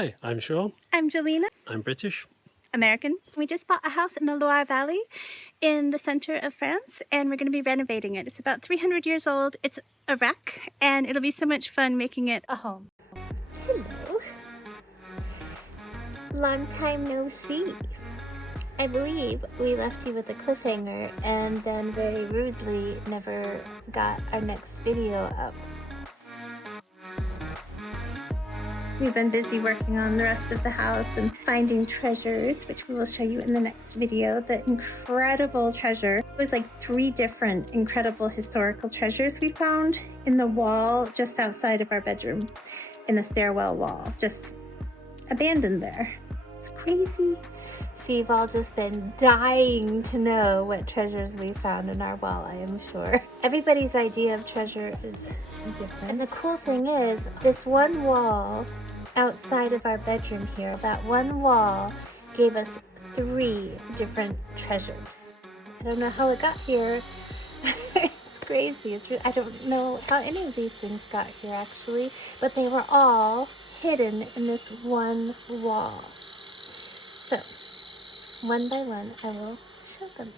Hi, I'm Sean. I'm Jelena, I'm British. American. We just bought a house in the Loire Valley in the center of France, and we're going to be renovating it. It's about 300 years old. It's a wreck, and it'll be so much fun making it a home. Hello. Long time no see. I believe we left you with a cliffhanger and then very rudely never got our next video up. We've been busy working on the rest of the house and finding treasures, which we will show you in the next video. The incredible treasure. It was like 3 different incredible historical treasures we found in the wall just outside of our bedroom, in the stairwell wall, just abandoned there. It's crazy. So you've all just been dying to know what treasures we found in our wall, I am sure. Everybody's idea of treasure is different. And the cool thing is, this one wall outside of our bedroom here, that one wall gave us 3 different treasures. I don't know how it got here. It's crazy. I don't know how any of these things got here actually, but they were all hidden in this one wall. So, one by one, I will show them to you.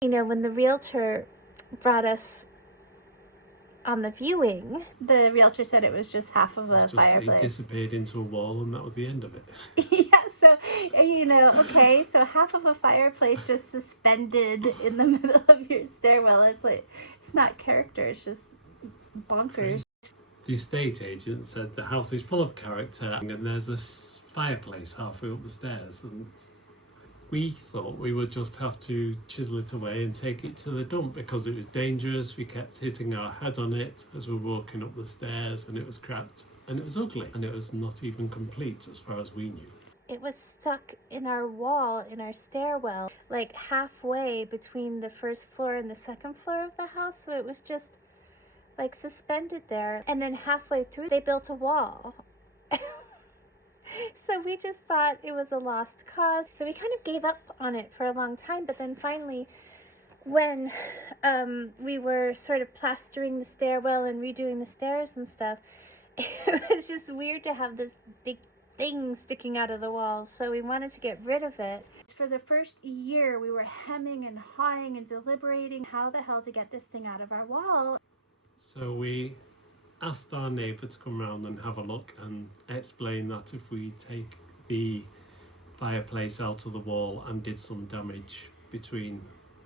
You know, when the realtor brought us on the viewing, the realtor said it was just half of a fireplace. It disappeared into a wall and that was the end of it. Yeah, so, you know, okay, so half of a fireplace just suspended in the middle of your stairwell. It's like, it's not character, it's just bonkers. The estate agent said the house is full of character and there's a fireplace halfway up the stairs, and we thought we would just have to chisel it away and take it to the dump because it was dangerous. We kept hitting our head on it as we were walking up the stairs, and it was cracked and it was ugly and it was not even complete as far as we knew. It was stuck in our wall, in our stairwell, like halfway between the first floor and the second floor of the house. So it was just like suspended there. And then halfway through, they built a wall. So we just thought it was a lost cause. So we kind of gave up on it for a long time. But then finally, when we were sort of plastering the stairwell and redoing the stairs and stuff, it was just weird to have this big thing sticking out of the wall. So we wanted to get rid of it. For the first year, we were hemming and hawing and deliberating how the hell to get this thing out of our wall. So we asked our neighbour to come round and have a look and explain that if we take the fireplace out of the wall and did some damage between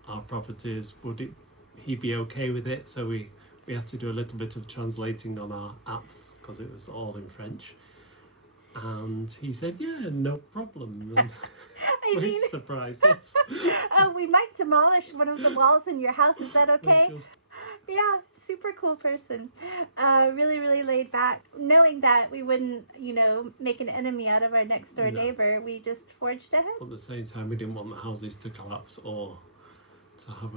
our properties, would he be okay with it? So we had to do a little bit of translating on our apps because it was all in French, and he said yeah, no problem. Which surprised us. Oh, we might demolish one of the walls in your house, is that okay? Yeah, super cool person. Really, really laid back. Knowing that we wouldn't, you know, make an enemy out of our next door neighbor, we just forged ahead. But at the same time, we didn't want the houses to collapse or to have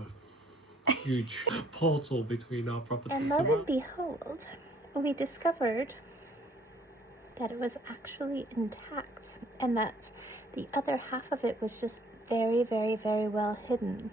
a huge portal between our properties. And lo and behold, we discovered that it was actually intact, and that the other half of it was just very, very, very well hidden.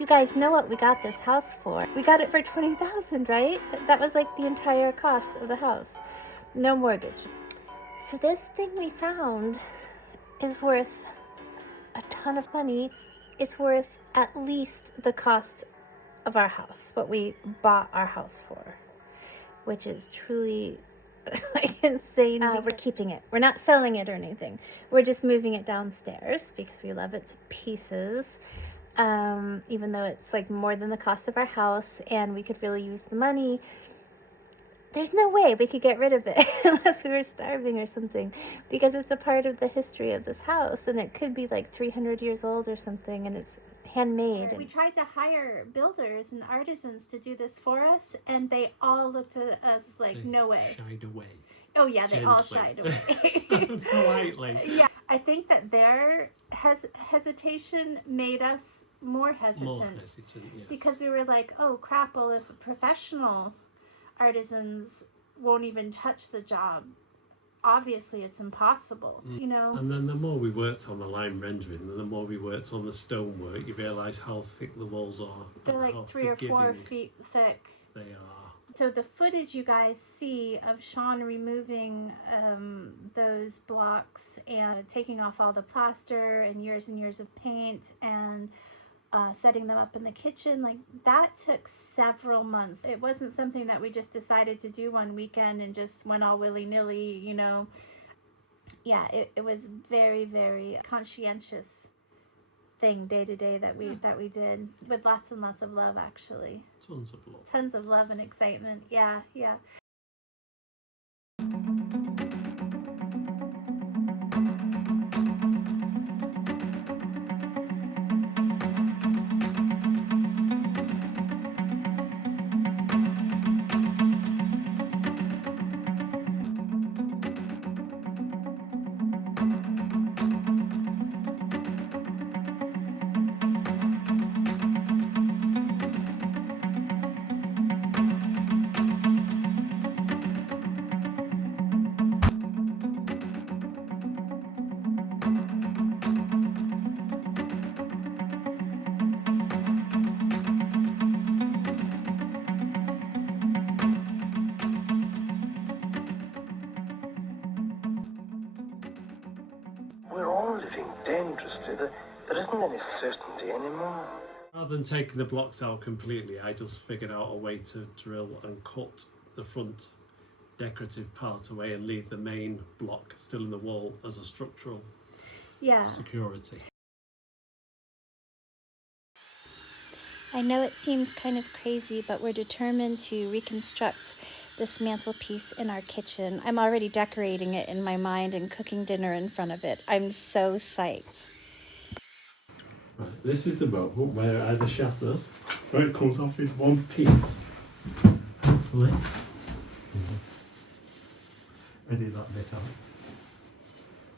You guys know what we got this house for. We got it for $20,000, right? That was like the entire cost of the house. No mortgage. So this thing we found is worth a ton of money. It's worth at least the cost of our house, what we bought our house for, which is truly like insane. We're keeping it. We're not selling it or anything. We're just moving it downstairs because we love it to pieces. Even though it's like more than the cost of our house, and we could really use the money there's no way we could get rid of it unless we were starving or something, because it's a part of the history of this house, and it could be like 300 years old or something, and it's handmade. We tried to hire builders and artisans to do this for us, and they all looked at us like, no way. Shied away. Oh yeah, they all shied away. Politely. Yeah, I think that their hesitation made us more hesitant. More hesitant, yes. Because we were like, oh crap, well, if professional artisans won't even touch the job, obviously it's impossible, you know. And then the more we worked on the line rendering, and the more we worked on the stonework, you realise how thick the walls are. They're like 3 or 4 feet thick. They are. So the footage you guys see of Sean removing those blocks and taking off all the plaster and years of paint and setting them up in the kitchen, like that took several months. It wasn't something that we just decided to do one weekend and just went all willy-nilly, you know. Yeah, it was very, very conscientious thing day to day that we did, with lots and lots of love, actually. Tons of love. Tons of love and excitement. Yeah, yeah. Living dangerously. There isn't any certainty anymore. Rather than taking the blocks out completely, I just figured out a way to drill and cut the front decorative part away and leave the main block still in the wall as a structural security. I know it seems kind of crazy, but we're determined to reconstruct this mantelpiece in our kitchen. I'm already decorating it in my mind and cooking dinner in front of it. I'm so psyched. Right, this is the moment where it either shatters or it comes off in one piece. Hopefully. Ready that bit out.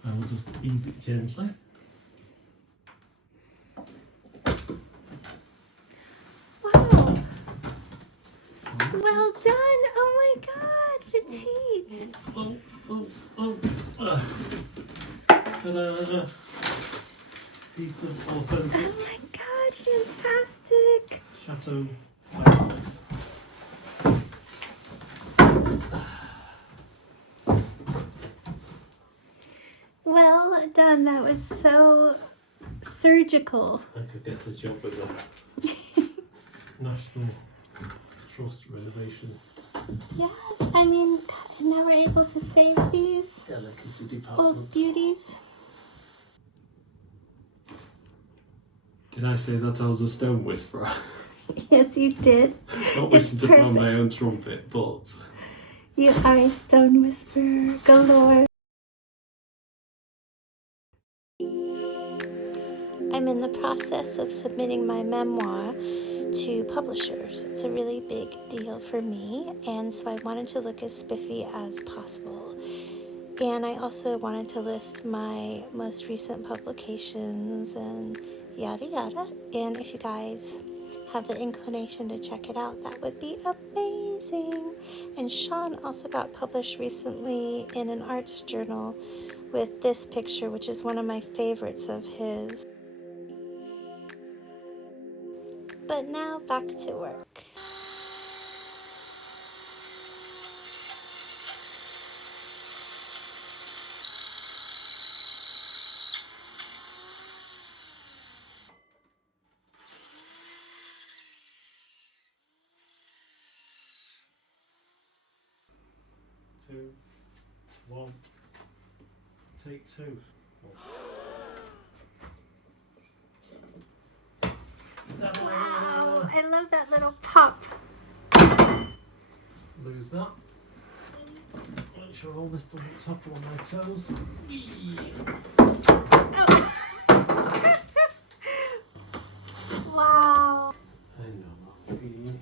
I will just ease it gently. Wow! Well done! Oh my god, petite! Ta-da! Piece of authentic. Oh my god, fantastic! Chateau fireplace. Well done, that was so surgical. I could get a job with a National Trust renovation. Yes, I mean, and now we're able to save these Delicacy department. old beauties. Did I say that I was a stone whisperer? Yes, you did. Not wishing to blow my own trumpet, but you are a stone whisperer galore. I'm in the process of submitting my memoir to publishers. It's a really big deal for me, and so I wanted to look as spiffy as possible. And I also wanted to list my most recent publications and yada yada. And if you guys have the inclination to check it out, that would be amazing. And Sean also got published recently in an arts journal with this picture, which is one of my favorites of his. But now back to work. Two, one, take two. Wow, I love that little pop. Lose that. sure all this doesn't topple on my toes. Wow. I know that feeling.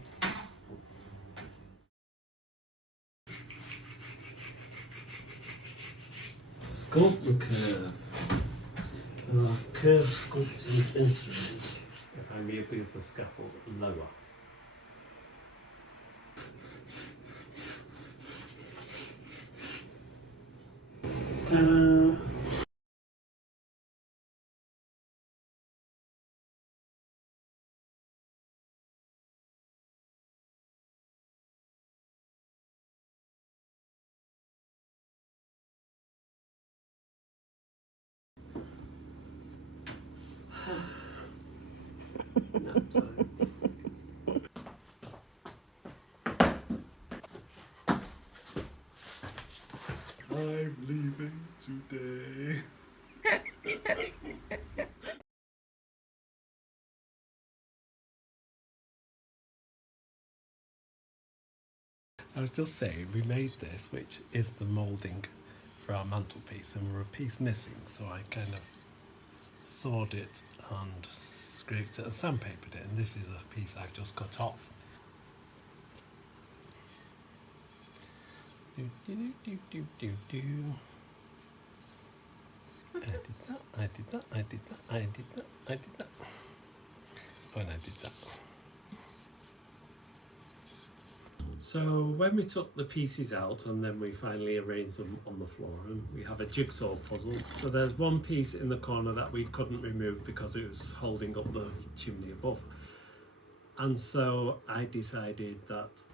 Sculpt the curve. There are curve sculpting instruments. If I may move the scaffold lower. No, sorry. I'm leaving today. I was just saying, we made this, which is the moulding for our mantelpiece, and we're a piece missing, so I kind of sawed it and scraped it and sandpapered it, and this is a piece I've just cut off. I did that, I did that, I did that, I did that, I did that. Oh, and I did that. So when we took the pieces out and then we finally arranged them on the floor, and we have a jigsaw puzzle. So there's one piece in the corner that we couldn't remove because it was holding up the chimney above. And so I decided that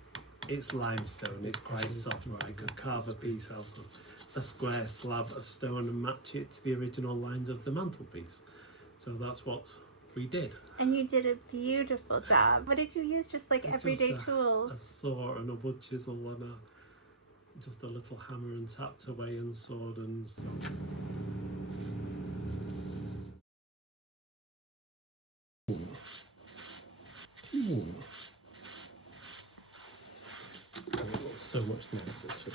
it's limestone, it's quite soft, where I could carve a piece out of a square slab of stone and match it to the original lines of the mantelpiece. So that's what we did. And you did a beautiful job. What did you use? Just like everyday tools? A saw and a wood chisel and just a little hammer, and tapped away and sawed and it looks so much nicer too.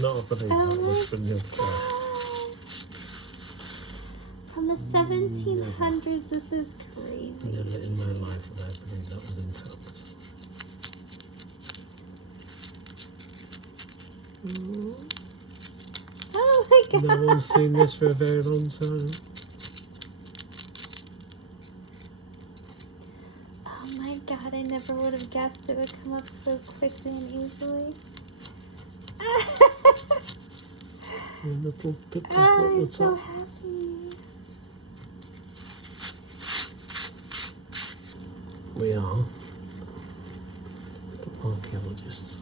Not a believer that was from your From the 1700s, this is crazy. Never in my life would I believe that was intact. Oh my god! No one's seen this for a very long time. Oh my god, I never would have guessed it would come up so quickly and easily. A little bit up at I'm the so top. happy. We are archaeologists.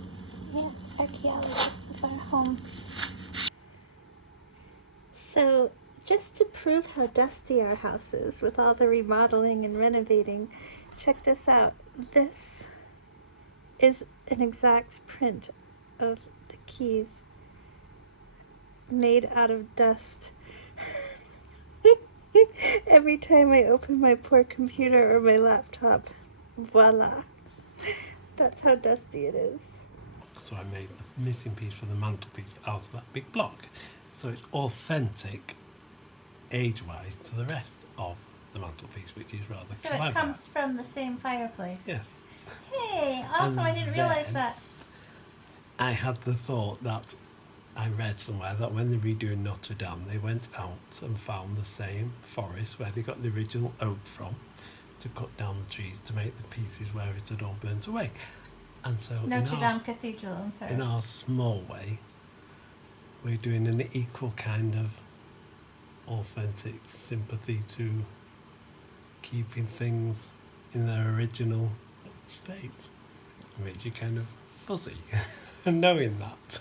Yes, archaeologists is our home. So, just to prove how dusty our house is with all the remodeling and renovating, check this out. This is an exact print of the keys made out of dust. Every time I open my poor computer or my laptop, voila. That's how dusty it is. So I made the missing piece for the mantelpiece out of that big block. So it's authentic, age-wise, to the rest of the mantelpiece, which is rather So clever. it comes from the same fireplace? Yes. Hey, awesome, And I didn't realize then that. I had the thought that I read somewhere that when they were redoing Notre Dame, they went out and found the same forest where they got the original oak from to cut down the trees to make the pieces where it had all burnt away. And so Notre Dame Cathedral in Paris. in our small way, we're doing an equal kind of authentic sympathy to keeping things in their original state. It makes you kind of fuzzy. And knowing that,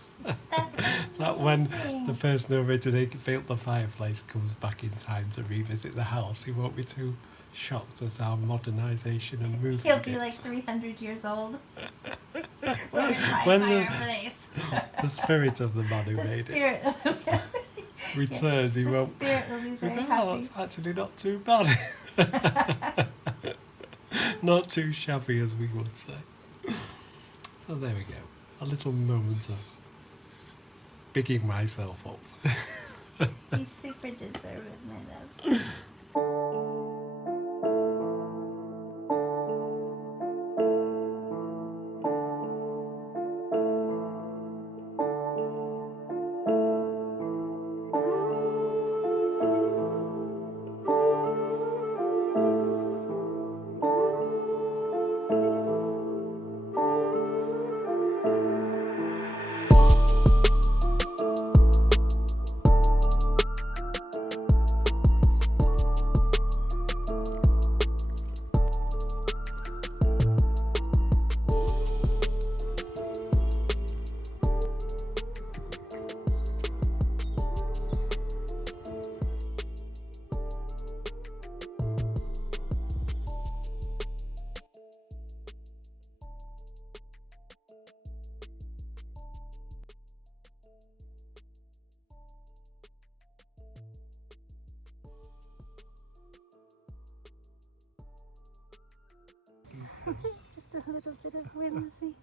that when the person who originated built the fireplace comes back in time to revisit the house, he won't be too shocked at our modernisation and moving. He'll be like 300 years old. When the spirit of the man who made it. Spirit of returns, he The won't. spirit will be very Oh, happy. that's actually not too bad. Not too shabby, as we would say. So there we go. A little moment of bigging myself up. He's super deserving, my love. Just a little bit of whimsy.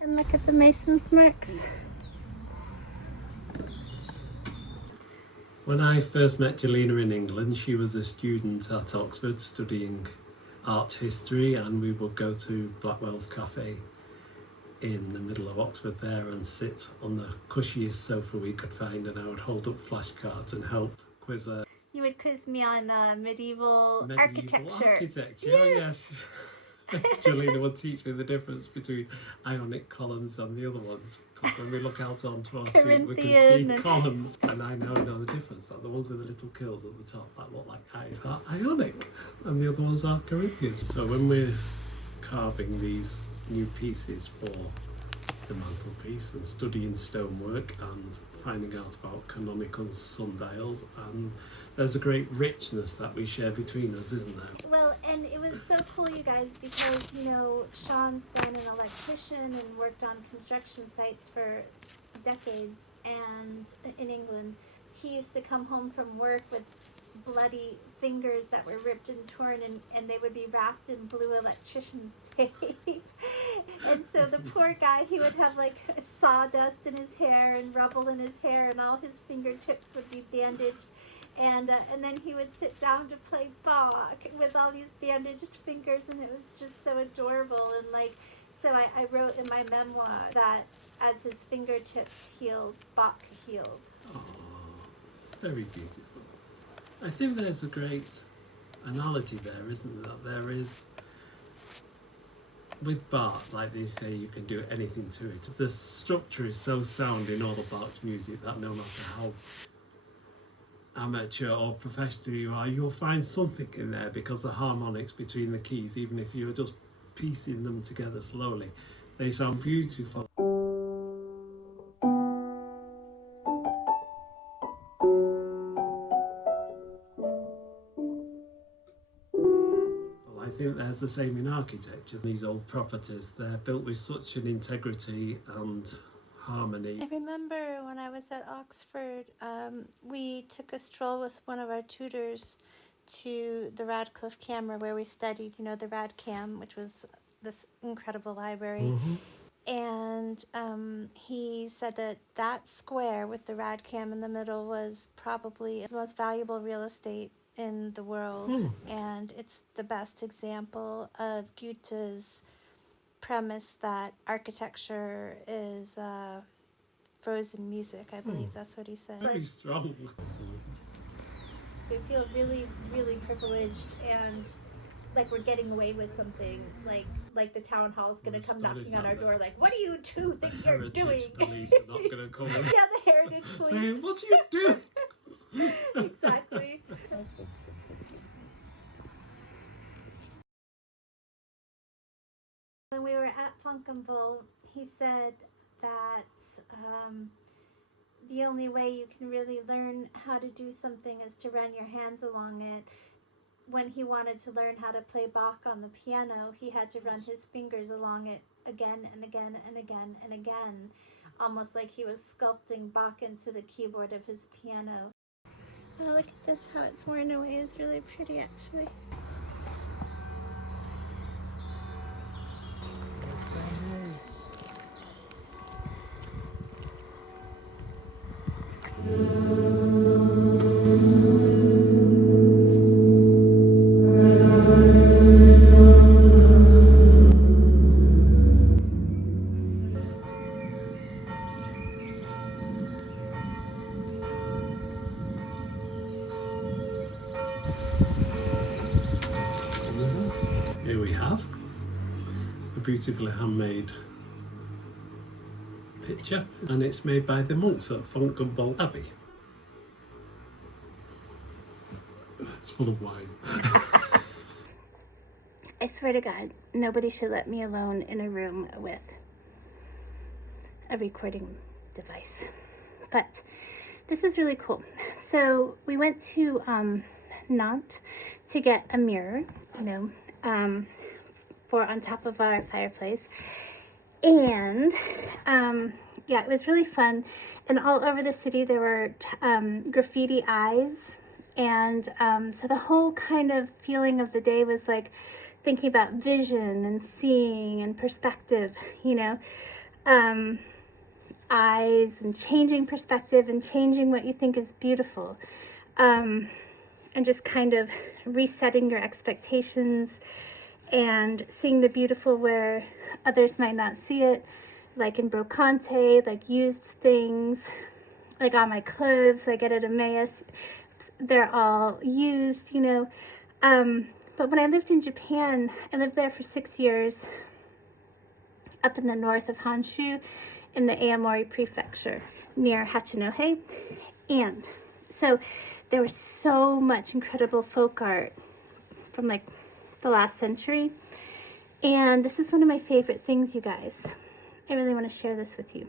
And look at the mason's marks. When I first met Jelena in England, she was a student at Oxford studying art history, and we would go to Blackwell's Cafe in the middle of Oxford there and sit on the cushiest sofa we could find, and I would hold up flashcards and help quiz her. You would quiz me on medieval architecture. Yes. Jelena would teach me the difference between Ionic columns and the other ones, because when we look out onto our street we can see columns, and I now know the difference, that the ones with the little quills at the top that look like eyes are Ionic and the other ones are Corinthians. So when we're carving these new pieces for the mantelpiece and studying stonework and finding out about canonical sundials, and there's a great richness that we share between us, isn't there? Well, and it was so cool, you guys, because, you know, Sean's been an electrician and worked on construction sites for decades, and in England, he used to come home from work with bloody fingers that were ripped and torn, and they would be wrapped in blue electrician's tape. And so the poor guy, he would have like sawdust in his hair and rubble in his hair, and all his fingertips would be bandaged. And then he would sit down to play Bach with all these bandaged fingers, and it was just so adorable. And like, so I wrote in my memoir that as his fingertips healed, Bach healed. Oh, very beautiful. I think there's a great analogy there, isn't there? That there is, with Bach, like they say, you can do anything to it. The structure is so sound in all the Bach's music that no matter how amateur or professional you are, you'll find something in there, because the harmonics between the keys, even if you're just piecing them together slowly, they sound beautiful. I think there's the same in architecture. These old properties, they're built with such an integrity and harmony. I remember when I was at Oxford, we took a stroll with one of our tutors to the Radcliffe Camera, where we studied, you know, the Radcam, which was this incredible library. And he said that that square with the Radcam in the middle was probably the most valuable real estate in the world, and it's the best example of Goethe's premise that architecture is frozen music. I believe that's what he said. Very strong. We feel really, really privileged, and like we're getting away with something. Like the town hall's gonna come knocking on our door, like, what do you two think you're doing? Heritage police are not gonna come in. Yeah, the heritage police. Saying, what are you doing? Exactly. When we were at Funkenville, he said that the only way you can really learn how to do something is to run your hands along it. when he wanted to learn how to play Bach on the piano, he had to run his fingers along it again and again and again and again, almost like he was sculpting Bach into the keyboard of his piano. Oh, look at this, how it's worn away. It's really pretty, actually. Here we have a beautifully handmade picture, and it's made by the monks at Fontgibault Abbey. It's full of wine. I swear to God, nobody should let me alone in a room with a recording device. But this is really cool. So we went to Nantes to get a mirror, for on top of our fireplace. And yeah, it was really fun. And all over the city there were graffiti eyes. And so the whole kind of feeling of the day was like thinking about vision and seeing and perspective, eyes and changing perspective and changing what you think is beautiful. And just kind of resetting your expectations and seeing the beautiful where others might not see it, like in brocante, like used things, like on my clothes I get at Emmaus, they're all used, but when I lived in Japan, I lived there for 6 years, up in the north of Honshu, in the Aomori prefecture, near Hachinohe, and so there was so much incredible folk art from like the last century. And this is one of my favorite things, you guys. I really want to share this with you.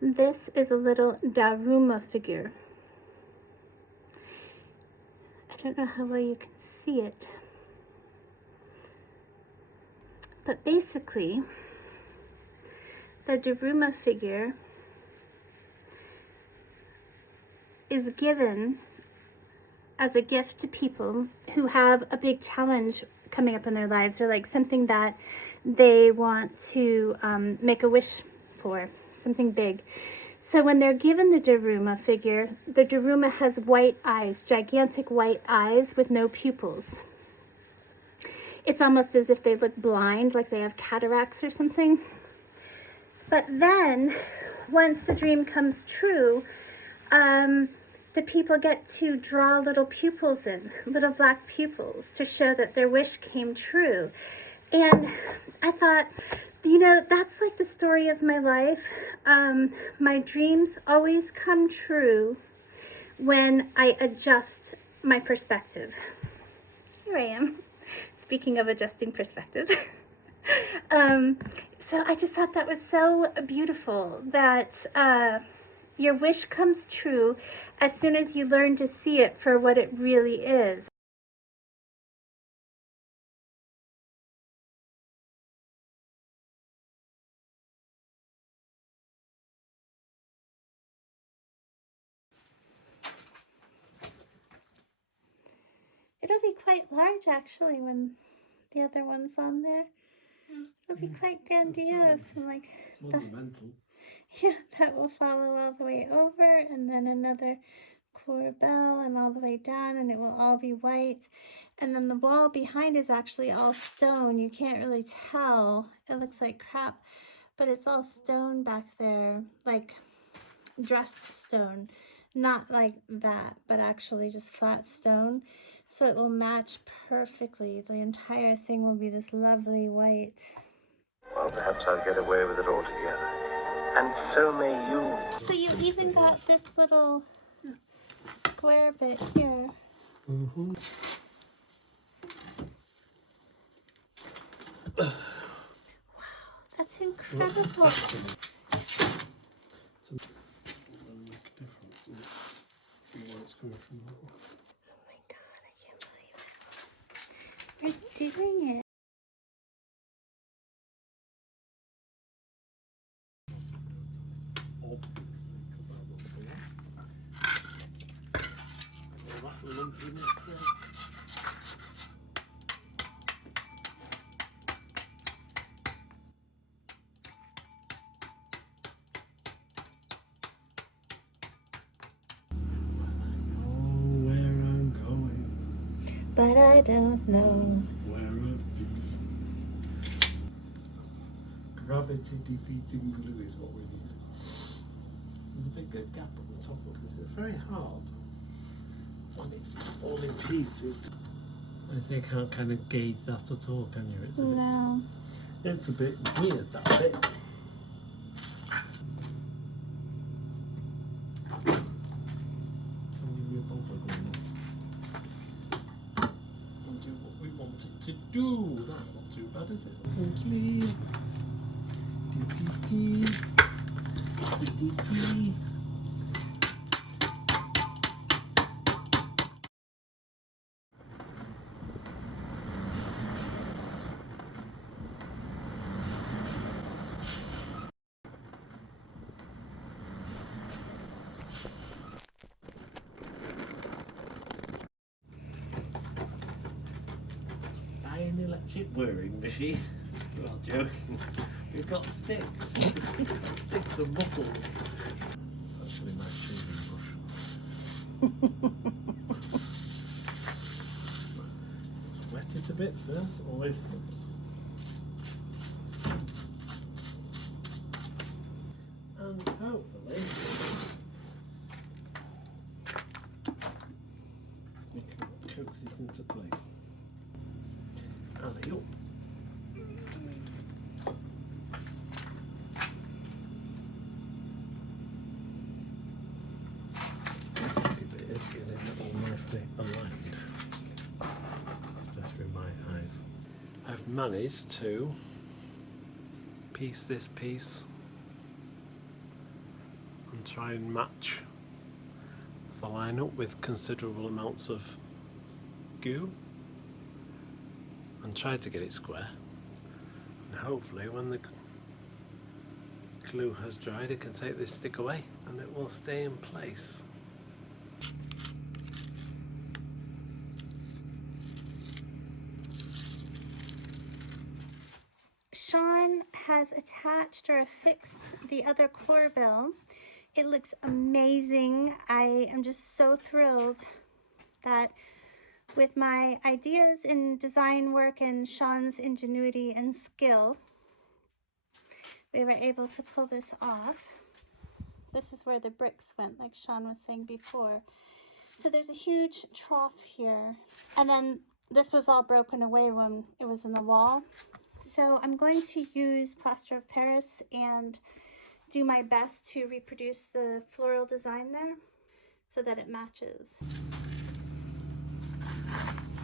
This is a little Daruma figure. I don't know how well you can see it. But basically, the Daruma figure is given as a gift to people who have a big challenge coming up in their lives, or like something that they want to make a wish for, something big. So when they're given the Daruma figure, the Daruma has white eyes, gigantic white eyes with no pupils. It's almost as if they look blind, like they have cataracts or something. But then, once the dream comes true, the people get to draw little pupils in, little black pupils, to show that their wish came true. And I thought, that's like the story of my life. My dreams always come true when I adjust my perspective. Here I am, speaking of adjusting perspective. So I just thought that was so beautiful, that your wish comes true as soon as you learn to see it for what it really is. It'll be quite large, actually, when the other one's on there. It'll be quite grandiose and like monumental. Yeah, that will follow all the way over, and then another corbel and all the way down, and it will all be white. And then the wall behind is actually all stone. You can't really tell. It looks like crap, but it's all stone back there, like dressed stone. Not like that, but actually just flat stone. So it will match perfectly. The entire thing will be this lovely white. Well, perhaps I'll get away with it altogether. And so may you. So you even got this little square bit here. Mm-hmm. Wow, that's incredible. It's coming from. Oh my God, I can't believe it. doing it. Obviously, because that was big. All that lumpiness there. But I don't know. Where I've been. Gravity defeating glue is what we need. There's a big gap at the top because it's very hard when it's all in pieces. I think I can't kind of gauge that at all, can you? It's a bit weird, that bit. To do. That's not too bad, is it? Simply. Buy an electric whirring machine. Well, joking. We've got sticks. Sticks and muscles. It's actually my shaving brush. Just wet it a bit first, always helps. And hopefully we can coax it into place. Alley-up. It's getting all nicely aligned, especially with my eyes. I've managed to piece this piece and try and match the line up with considerable amounts of goo and try to get it square, and hopefully when the glue has dried I can take this stick away and it will stay in place. Sean has attached or affixed the other corbel. It looks amazing. I am just so thrilled that with my ideas in design work and Sean's ingenuity and skill, we were able to pull this off. This is where the bricks went, like Sean was saying before. So there's a huge trough here. And then this was all broken away when it was in the wall. So I'm going to use plaster of Paris and do my best to reproduce the floral design there so that it matches.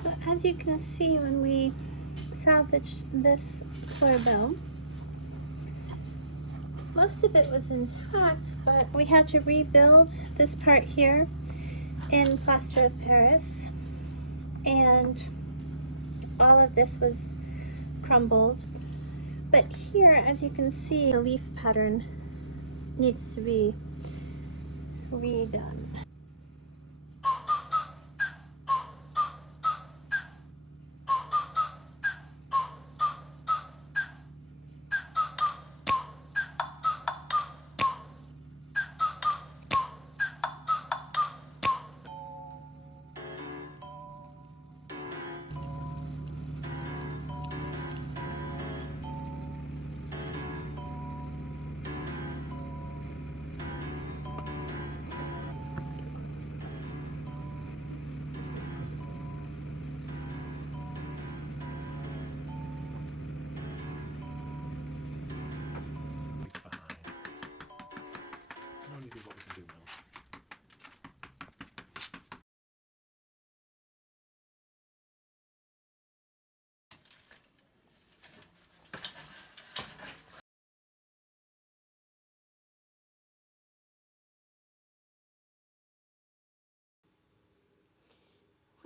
So as you can see, when we salvaged this corbel, most of it was intact, but we had to rebuild this part here in plaster of Paris, and all of this was crumbled. But here, as you can see, the leaf pattern needs to be redone.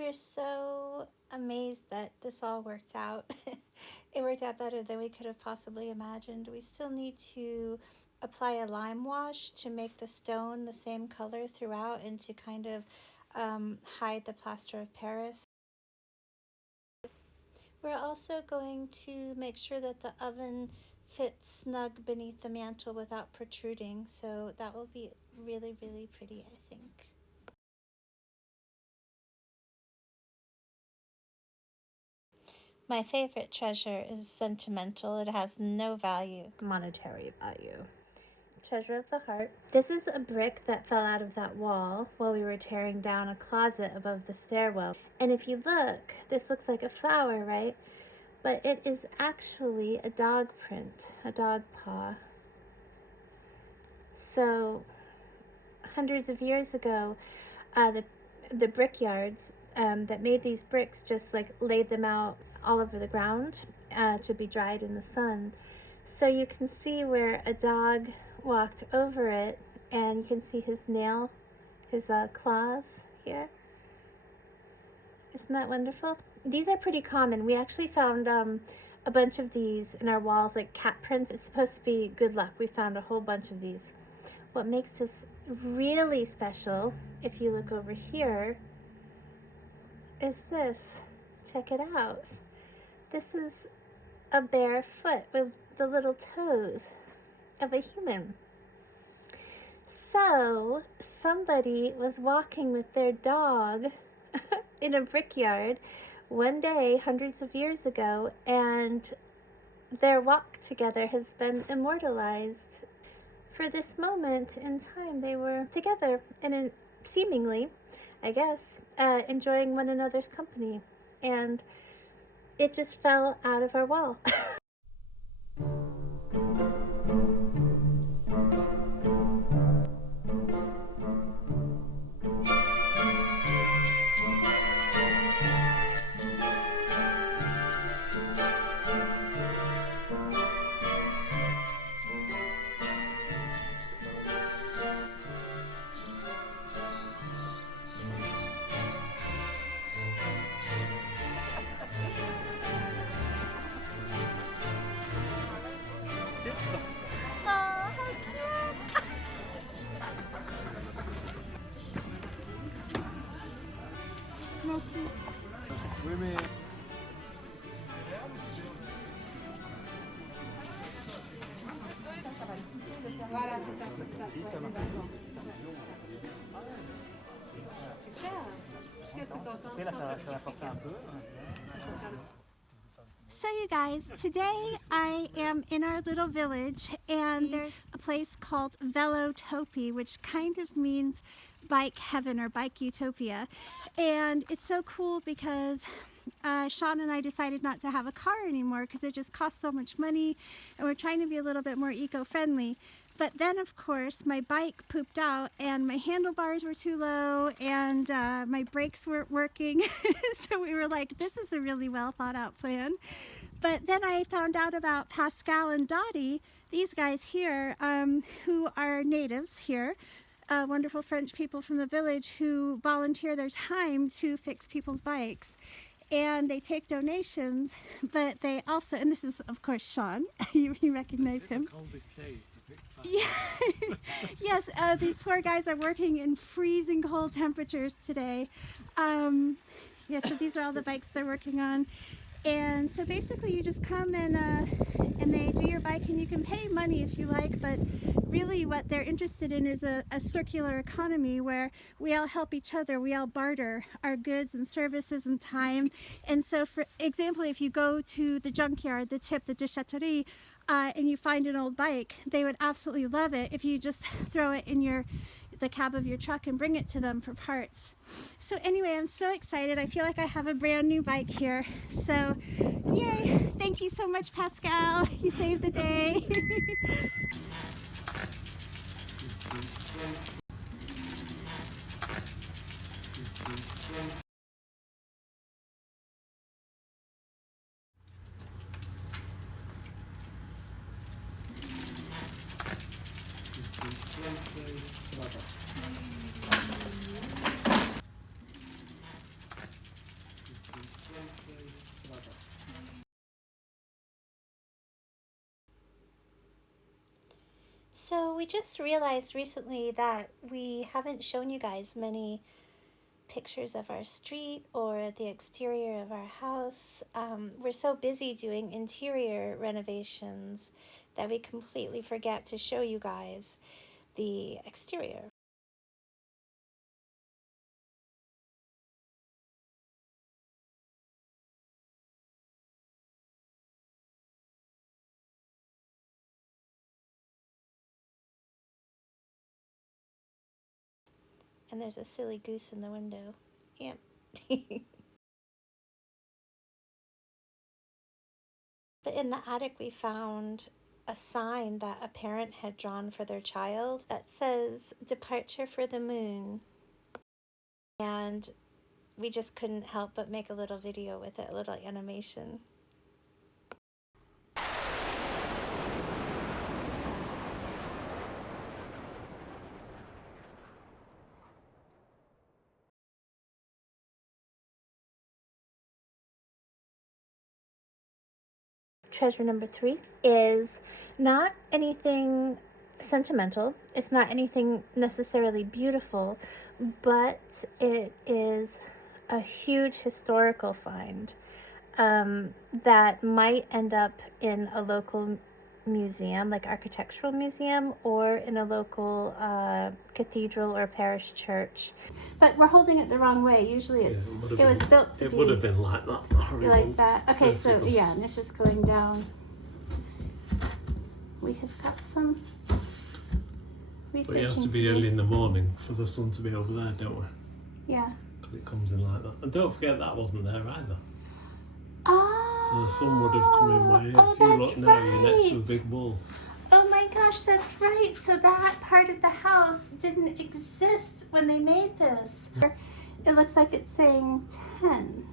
We're so amazed that this all worked out. It worked out better than we could have possibly imagined. We still need to apply a lime wash to make the stone the same color throughout and to kind of hide the plaster of Paris. We're also going to make sure that the oven fits snug beneath the mantle without protruding, so that will be really, really pretty, I think. My favorite treasure is sentimental. It has no value, monetary value. Treasure of the heart. This is a brick that fell out of that wall while we were tearing down a closet above the stairwell. And if you look, this looks like a flower, right? But it is actually a dog print, a dog paw. So hundreds of years ago, the brickyards that made these bricks just like laid them out all over the ground to be dried in the sun. So you can see where a dog walked over it, and you can see his nail, his claws here. Isn't that wonderful? These are pretty common. We actually found a bunch of these in our walls, like cat prints. It's supposed to be good luck. We found a whole bunch of these. What makes this really special, if you look over here, is this. Check it out. This is a bare foot with the little toes of a human. So somebody was walking with their dog in a brickyard one day hundreds of years ago, and their walk together has been immortalized. For this moment in time, they were together and seemingly, I guess, enjoying one another's company, and it just fell out of our wall. Sit. Oh, how cute! Oui, mais... Voilà, c'est ça. Ouais, d'accord. Super. Qu'est-ce que t'entends? Après, là, ça va forcer un peu. So you guys, today I am in our little village, and there's a place called Velotopia, which kind of means bike heaven or bike utopia. And it's so cool because Sean and I decided not to have a car anymore because it just costs so much money, and we're trying to be a little bit more eco-friendly. But then, of course, my bike pooped out and my handlebars were too low and my brakes weren't working. So we were like, this is a really well thought out plan. But then I found out about Pascal and Dottie, these guys here, who are natives here, wonderful French people from the village who volunteer their time to fix people's bikes. And they take donations, but they also, and this is of course Sean, you recognize him. Yeah. Yes, these poor guys are working in freezing cold temperatures today. Yeah, so these are all the bikes they're working on. And so basically you just come and they do your bike, and you can pay money if you like, but really what they're interested in is a circular economy where we all help each other, we all barter our goods and services and time. And so for example, if you go to the junkyard, the tip, the déchetterie, and you find an old bike, they would absolutely love it if you just throw it in the cab of your truck and bring it to them for parts. So anyway, I'm so excited. I feel like I have a brand new bike here. So yay! Thank you so much, Pascal. You saved the day. we just realized recently that we haven't shown you guys many pictures of our street or the exterior of our house. We're so busy doing interior renovations that we completely forget to show you guys the exterior. And there's a silly goose in the window. Yep. But in the attic we found a sign that a parent had drawn for their child that says "Departure for the Moon." And we just couldn't help but make a little video with it, a little animation. Treasure number 3 is not anything sentimental. It's not anything necessarily beautiful, but it is a huge historical find that might end up in a local museum, like architectural museum, or in a local cathedral or parish church. But we're holding it the wrong way. Usually it was built to be. It would have been like that. Like that. Okay, so yeah, and it's just going down. We have got some research. But you have to be early in the morning for the sun to be over there, don't we? Yeah. Because it comes in like that. And don't forget that wasn't there either. Oh. So the sun would have come in way. Oh, If you that's look now, right. you're next to a big wall. Oh my gosh, that's right. So that part of the house didn't exist when they made this. It looks like it's saying 10.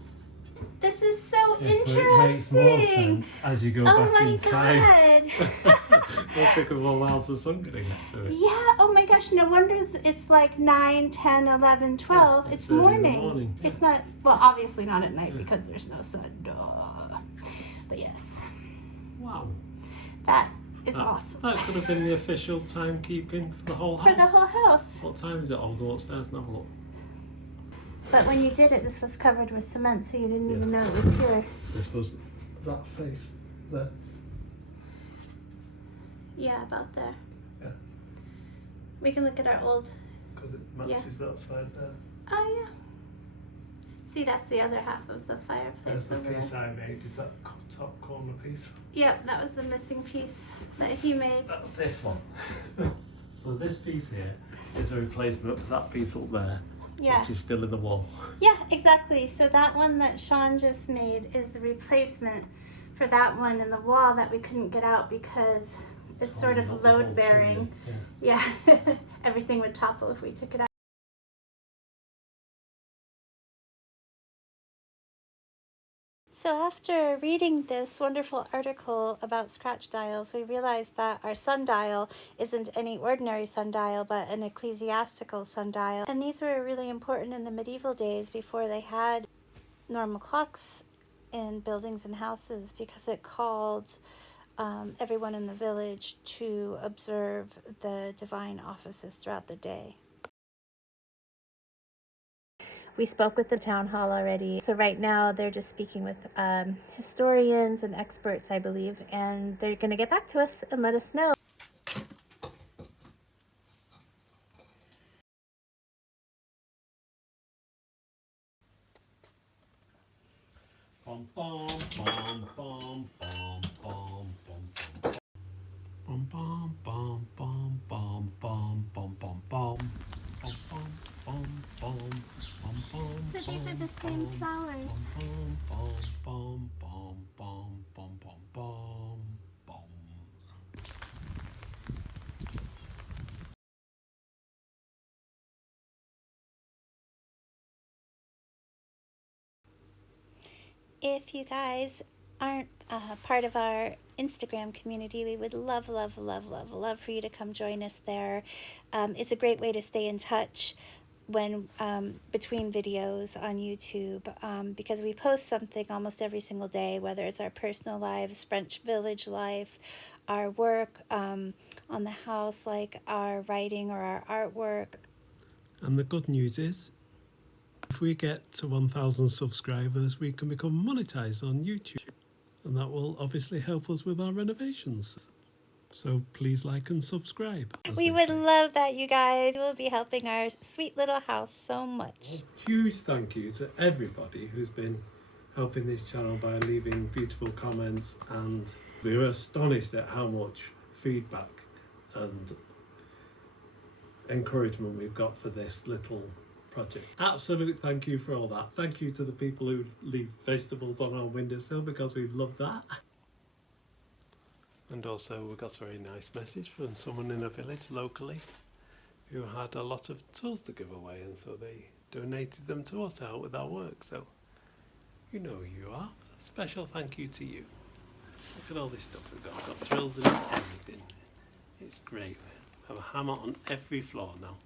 This is so interesting. So it makes more sense as you go back in time. God. Let's think of how else the sun going to get to it. Yeah, oh my gosh, no wonder it's like 9, 10, 11, 12. Yeah, it's early in the morning. morning, yeah. It's not, well, obviously not at night because there's no sun. Duh. But yes, Wow. that is awesome. That could have been the official timekeeping for the whole house. For the whole house. What time is it? I'll go upstairs and have a look. But when you did it, this was covered with cement, so you didn't even know it was here. This was that face there. Yeah, about there. Yeah. We can look at our old. Because it matches that side there. Oh yeah. See, that's the other half of the fireplace. There's the over piece there. I made. Is that top corner piece? Yep, that was the missing piece that you made. That's this one. So this piece here is a replacement for that piece up there. Yeah. Which is still in the wall. Yeah, exactly. So that one that Sean just made is the replacement for that one in the wall that we couldn't get out because it's sort of load bearing. Yeah. Everything would topple if we took it out. So after reading this wonderful article about scratch dials, we realized that our sundial isn't any ordinary sundial, but an ecclesiastical sundial. And these were really important in the medieval days before they had normal clocks in buildings and houses, because it called everyone in the village to observe the divine offices throughout the day. We spoke with the town hall already. So right now they're just speaking with historians and experts, I believe, and they're going to get back to us and let us know. Bum bum bum bum bum bum bum bum bum bum bum bum bum bum bum bum bum bum bum. So these are the same flowers. Bum bum bum bum bum bum bum bum bum. If you guys aren't part of our Instagram community, we would love for you to come join us there. It's a great way to stay in touch when between videos on YouTube, because we post something almost every single day, whether it's our personal lives, French village life, our work on the house, like our writing or our artwork. And the good news is, if we get to 1,000 subscribers, we can become monetized on YouTube. And that will obviously help us with our renovations. So please like and subscribe. We would love that, you guys. We'll be helping our sweet little house so much. Huge thank you to everybody who's been helping this channel by leaving beautiful comments, and we're astonished at how much feedback and encouragement we've got for this little project. Absolute thank you for all that. Thank you to the people who leave vegetables on our windowsill, because we love that. And also we got a very nice message from someone in a village locally who had a lot of tools to give away, and so they donated them to us to help with our work. So you know who you are. A special thank you to you. Look at all this stuff we've got. We've got drills and everything. It's great. We have a hammer on every floor now.